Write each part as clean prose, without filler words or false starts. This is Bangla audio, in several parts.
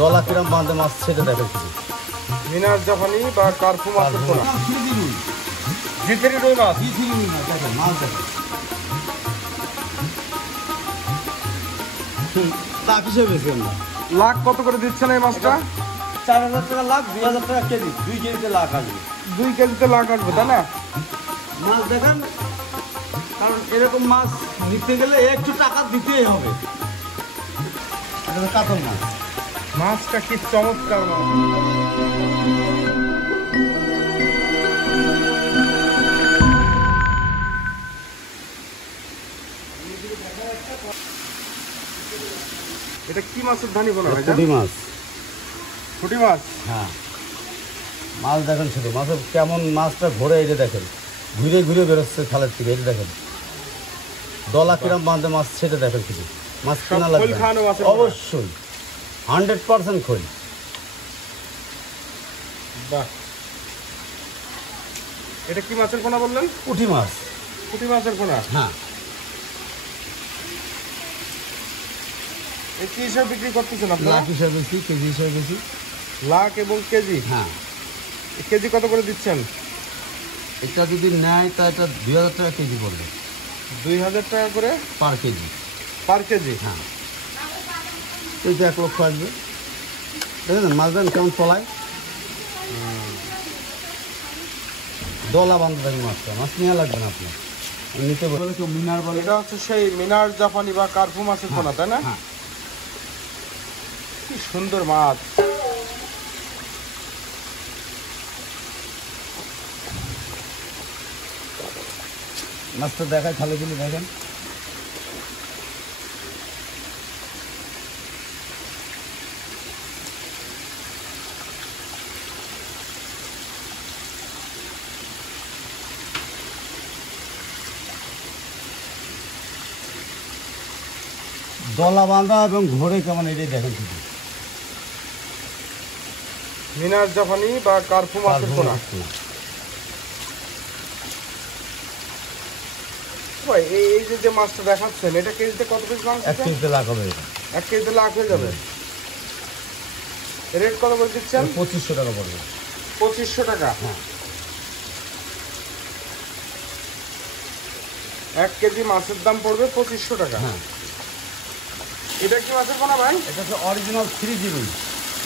দলা কিরম বাঁধে মাছ সেটা দেখেন শুধু। মিনার জাপানি বা কার্পু মাছের পোনা, জিথেরি রুই মাছ। দেখেন মাছ দেখেন লাখ হিসেবে বেশি আমরা লাখ কত করে দিচ্ছেন এই মাছটা? 4,000 টাকা লাখ, 2,000 টাকা কেজি, 2 কেজিতে লাখ আসবে। 2 কেজিতে লাখ আসবে, তাই না? মাছ দেখেন, কারণ এরকম মাছ নিতে গেলে একটু টাকা দিতেই হবে। এটা কাতল মাছ। মাছটা কি চমৎকার মাছ। এটা কি মাছের ধানি বলা হয়? পুঁটি মাছ। পুঁটি মাছ। হ্যাঁ, মাছ দেখেন শুধু, মাছের কেমন মাছটা ঘোরে, এই যে দেখেন ঘুরে ঘুরে বেরোচ্ছে খালের থেকে, এই যে দেখেন দলা কিরম বাঁধে মাছ সেটা দেখেন শুধু। মাছ কেনা লাগবে অবশ্যই, 100% খোল। বাহ, এটা কি মাছের পোনা বললেন? পুঁটি মাছ। পুঁটি মাছের পোনা। হ্যাঁ, এই কি হিসাবে বিক্রি করতেছেন আপনারা? লাখ হিসাবে বেশি, কেজি হিসাবে বেশি। লাখ এবং কেজি? হ্যাঁ। কেজি কত করে দিচ্ছেন? এটা যদি নেয় তা এটা 2,000 টাকা কেজি পড়বে। 2,000 টাকা করে পার কেজি। পার কেজি? হ্যাঁ, এই তো 1 লক্ষ আসবে। দেখেন মাছ দেন কেমন চলায়, দলা বান্ধা থাকে মাছটা। মাছ নেওয়া লাগবে না আপনার, নিতে বলে কেউ মিনার বলে। এটা হচ্ছে সেই মিনার জাপানি বা কার্পু মাছের পোনা, তাই না? হ্যাঁ, কি সুন্দর মাছ। মাছটা দেখায় খালে দিলে দেখেন। দলা বাঁধা এবং ঘোরে কেমন, এটাই দেখেন শুধু। মিনার জাপানি বা কার্পু মাছের পোনা। ভাই এই যে মাছটা দেখাচ্ছেন, এটা কেজিতে কত পিস মাছ? 1 কেজিতে লাখ হবে এটা। 1 কেজিতে লাখ হয়ে যাবে। রেট কত করে দিচ্ছেন? 2500 টাকা পড়বে। 2500 টাকা। হ্যাঁ, 1 কেজি মাছের দাম পড়বে 2500 টাকা। হ্যাঁ। এটা কি মাছের পোনা ভাই? এটা হচ্ছে অরিজিনাল 3G রুই।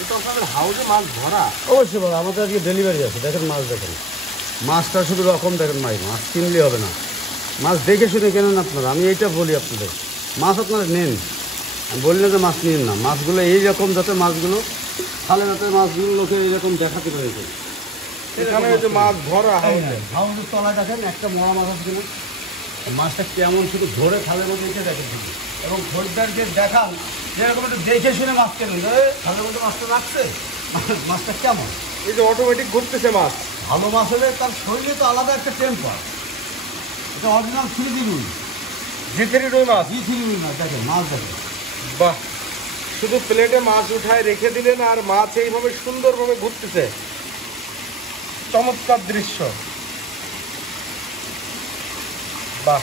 এটা আপনাদের হাউসে মাছ ধরা? অবশ্যই বলো, আমাদের আজকে ডেলিভারি আছে। দেখেন মাছ দেখেন, মাছটা শুধু রকম দেখেন ভাই, মাছ কিনলে হবে না, মাছ দেখে শুনে কেনেন আপনারা। আমি এইটা বলি আপনাদের, মাছ আপনারা নেন, আমি বলি না যে মাছ নিন না। মাছগুলো এইরকম যাতে মাছগুলো খালে যাতে মাছগুলো লোকে এইরকম দেখাতে পেরেছে। এখানে যে মাছ ধরা হাউসে, হাউসের তলায় দেখেন একটা মরা মাছ আছে কিনা, মাছটা কেমন শুধু ধরে খালের মধ্যে এসে দেখেন শুধু। এবং খরিদ্দারকে দেখান যেরকম একটু দেখে শুনে মাছ কেনেন, খালের মধ্যে মাছটা রাখছে, মাছটা কেমন। এই যে অটোমেটিক ঘুরতেছে মাছ। ভালো মাছ হলে তার শরীরে তো আলাদা একটা টেম্পার। এটা অরিজিনাল 3G রুই, জিথেরি রুই মাছ। G3 রুই না, দেখেন মাছ দেখেন। বাহ, শুধু প্লেটে মাছ উঠায় রেখে দিলেন আর মাছ এইভাবে সুন্দরভাবে ঘুরতেছে। চমৎকার দৃশ্য। বাহ,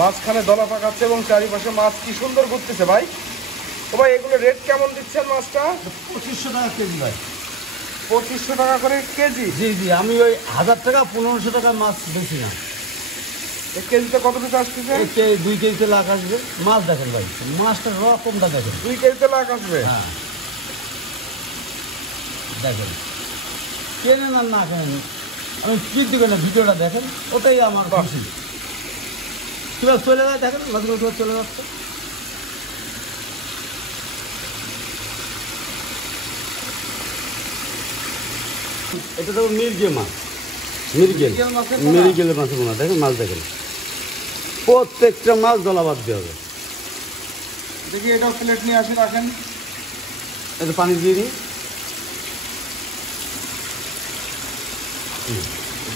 মাঝখানে দলা পাকাচ্ছে এবং চারিপাশে মাছ কি সুন্দর ঘুরতেছে ভাই। তো ভাই এগুলো রেট কেমন দিচ্ছেন মাছটা? 2500 টাকা কেজি ভাই। 2500 টাকা করে কেজি? জি জি, আমি ওই 1000 টাকা 1500 টাকা মাছ বেশি না। এক কেজিতে কত পিস আসতেছে? 2 কেজিতে লাখ আসবে। মাছ দেখেন ভাই, মাছটার রকমটা দেখেন। 2 কেজিতে লাখ আসবে? হ্যাঁ, দেখেন কেনেন আর না কেনেন, আমি স্পিড দিবেন না, ভিডিওটা দেখেন, ওটাই আমার খুশি। কীভাবে চলে যায় দেখেন, মাছগুলো কীভাবে চলে যাচ্ছে। এটা তো মির্গে মাছ, মির্গেলের মাছের পোনা। দেখেন মাছ দেখেন, প্রত্যেকটা মাছ দলা বাদ দিয়ে হবে। দেখি এটা প্লেট নিয়ে আসি, রাখেন। এটা পানি দিয়ে দিই,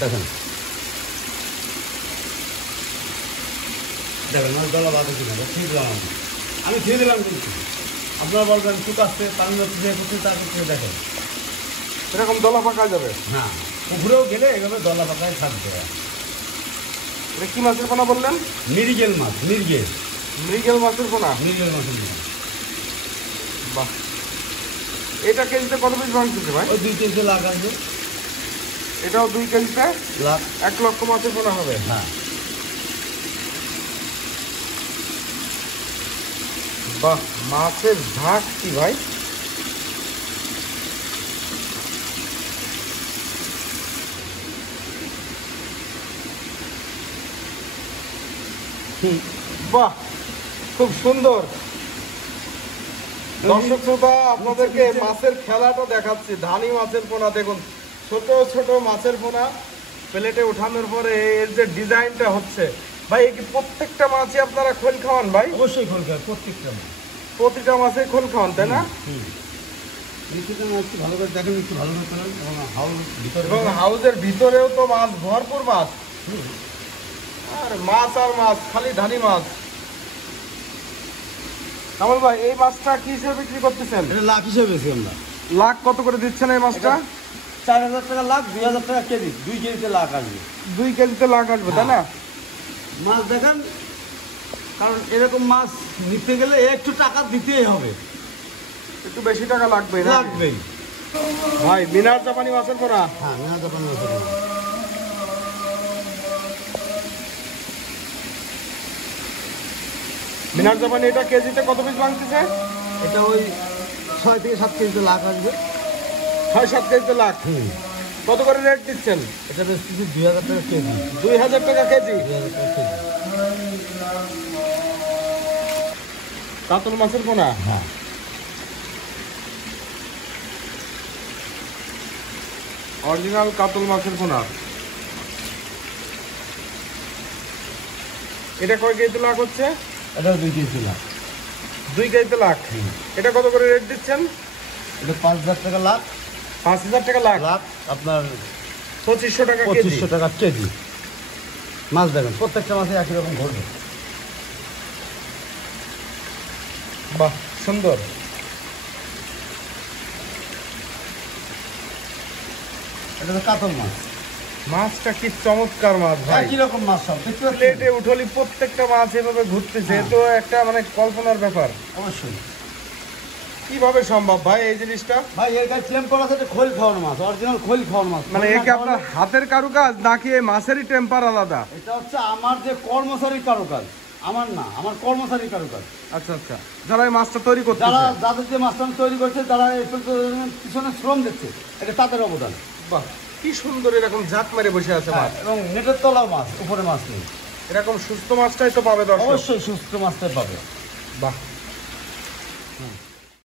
দেখেন দেখেন মাছ দলা বাদ কিনা খেয়ে দিলাম। আমি খেয়ে দিলাম, কিন্তু আপনারা বলবেন চুক আসতে পানি করতে, তার ক্ষেত্রে দেখেন এরকম দলা পাকা যাবে। হ্যাঁ, পুকুরেও গেলে এভাবে দলা পাকায় থাকবে। এটা কি মাছের পোনা বললেন? মৃগেল মাছ, মৃগেল মৃগেল মাছের পোনা। মৃগেল মাছের পোনা। বাহ, এটা কেজিতে কত পিস ভাঙতেছে ভাই? ওই 2 কেজি লাখ আসবে। এটাও 2 কেজিতে লাখ। 1 লক্ষ মাছের পোনা হবে। হ্যাঁ। বাহ, মাছের ঝাঁক কি ভাই! বাহ, খুব সুন্দর। দর্শক শ্রোতা, আপনাদেরকে মাছের খেলাটা দেখাচ্ছি। ধানি মাছের পোনা দেখুন, ছোট ছোট মাছের পোনা প্লেটে ওঠানোর পরে এর যে ডিজাইনটা হচ্ছে ভাই, এই কি প্রত্যেকটা মাছই আপনারা খোল খাওয়ান ভাই? অবশ্যই খোল খায় প্রত্যেকটা মাছ। প্রতিটা মাছে খোল খাওয়ান, তাই না? নিচেটা মাছ একটু ভালো করে দেখেন, একটু ভালো করে করেন। এবং হাউস ভিতরে এবং হাউসের ভিতরেও তো মাছ, ভরপুর মাছ। আর মাছ আর মাছ, খালি ধানি মাছ। কামাল ভাই, এই মাছটা কি হিসেবে বিক্রি করতেছেন? এটা লাখ হিসেবে বেশি আমরা। লাখ কত করে দিচ্ছেন এই মাছটা? 4000 টাকা লাখ, 2000 টাকা কেজি। 2 কেজিতে লাখ আসবে। 2 কেজিতে লাখ আসবে, তাই না? মাছ দেখেন, কারণ এরকম মাছ নিতে গেলে একটু টাকা দিতেই হবে। একটু বেশি টাকা লাগবে না? লাগবেই। ভাই, মিনার জাপানি মাছের পোনা। হ্যাঁ, মেনা দোকানে বসে। মিনার জাপানি এটা কেজিতে কত পিস ভাঙতেছে? এটা ওই 6 থেকে 7 কেজিতে লাখ আসবে। 6-7 কেজিতে লাখ। কত করে রেট দিচ্ছেন? এটা বেশ কিছু 2000 টাকা কেজি। 2000 টাকা কেজি। 2000 টাকা কেজি। কাতল মাছের পোনা। হ্যাঁ। অরিজিনাল কাতল মাছের পোনা। এটা কয় কেজিতে লাখ হচ্ছে? এটাও 2 কেজি লাখ। 2 কেজিতে লাখ। এটা কত করে রেট দিচ্ছেন? এটা 5000 টাকা লাখ। 5000 টাকা লাখ। লাখ আপনার 2500 টাকা কেজি। 2500 টাকা কেজি। মাছ দেখেন, প্রত্যেকটা মাছে একই রকম ঘটবে। বাহ, সুন্দর। এটা তো কাতল মাছ। মাছটা কি চমৎকার মাছ ভাই! একই রকম মাছ সব দেখতে পাচ্ছেন? প্লেটে উঠলি প্রত্যেকটা মাছ এভাবে ঘুরতেছে, হ্যাঁ। তো একটা মানে কল্পনার ব্যাপার। অবশ্যই। কিভাবে সম্ভব ভাই এই জিনিসটা? ভাই এর গায়ে ক্লেম করা আছে এটা খোল খাওয়ানো মাছ, অরিজিনাল খোল খাওয়ানো মাছ। মানে খোল না একে আপনার খাওয়ালে- হাতের কারুকাজ নাকি এই মাছেরই টেম্পার আলাদা? এটা হচ্ছে আমার যে কর্মচারী কারুকাজ, আমার না, আমার কর্মচারী কারুকাজ। আচ্ছা আচ্ছা, যারা এই মাছটা তৈরি যারা করতেছে। যাদের যে মাছটা তৈরি করছে, যারা এর পিছনে শ্রম দিচ্ছে, এটা তাদের অবদান। বাহ, কি সুন্দর এরকম ঝাঁক মেরে বসে আছে মাছ। এবং নেটের তলাও মাছ, উপরে মাছ নেই। এরকম সুস্থ মাছটাই তো পাবে দর্শক। অবশ্যই সুস্থ মাছটাই পাবে। বাহ।